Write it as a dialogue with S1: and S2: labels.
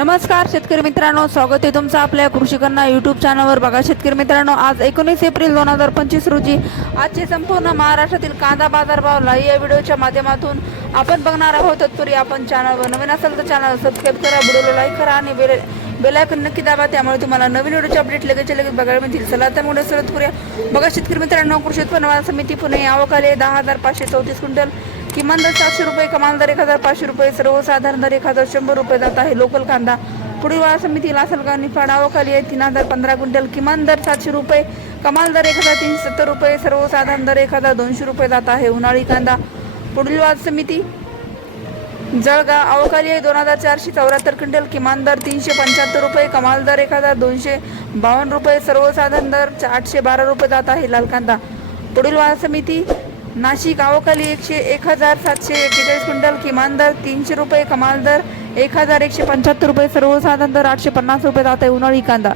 S1: नमस्कार शेतकरी मित्रांनो. स्वागत आहे तुमचं आपल्या कृषी यूट्यूब युट्यूब चॅनलवर बघा शेतकरी मित्रांनो आज एकोणीस एप्रिल दोन हजार पंचवीस रोजी आजचे संपूर्ण महाराष्ट्रातील कांदा बाजारभावला या व्हिडिओच्या माध्यमातून आपण बघणार आहोत. तत्पूर्वी आपण चॅनलवर नवीन असेल तर चॅनल सबस्क्राईब करा व्हिडिओला लाईक करा आणि बेल बेलायकन नक्की दाबा. त्यामुळे तुम्हाला नवीन व्हिडिओचे अपडेट लगेच लगेच बघायला मिळतील. चला तर पुढे सुरुवात करूया. बघा शेतकरी मित्रांनो कृषी उत्पन्न समिती पुणे आवकाले दहा हजार पाचशे चौतीस क्विंटल. किमान दर सातशे रुपये कमाल दर एक हजार पाचशे रुपये सर्वसाधारण दर एक हजार शंभर रुपये जात आहे लोकल कांदा. पुढील वाळा समिती लासलगाव निफाड आवक आहे. तीन हजार पंधरा क्विंटल किमान दर सातशे रुपये कमाल दर एक हजार तीनशे सत्तर रुपये सर्वसाधारण दर एक हजार दोनशे रुपये जात आहे उन्हाळी कांदा. पुढील वाद समिती जळगाव अवकाली आहे. दोन हजार चारशे चौऱ्याहत्तर क्विंटल किमान दर तीनशे पंच्याहत्तर रुपये कमाल दर एक हजार दोनशे बावन्न रुपये सर्वसाधारण दर आठशे बारा रुपये जात आहे लाल कांदा. पुढील वाद समिती नाशिक गावाखाली एकशे एक हजार सातशे एक्केचाळीस क्विंटल किमान दर तीनशे रुपये कमाल दर एक हजार एकशे पंच्याहत्तर रुपये सर्वसाधारण
S2: दर आठशे पन्नास रुपये जात आहे उन्हाळी कांदा.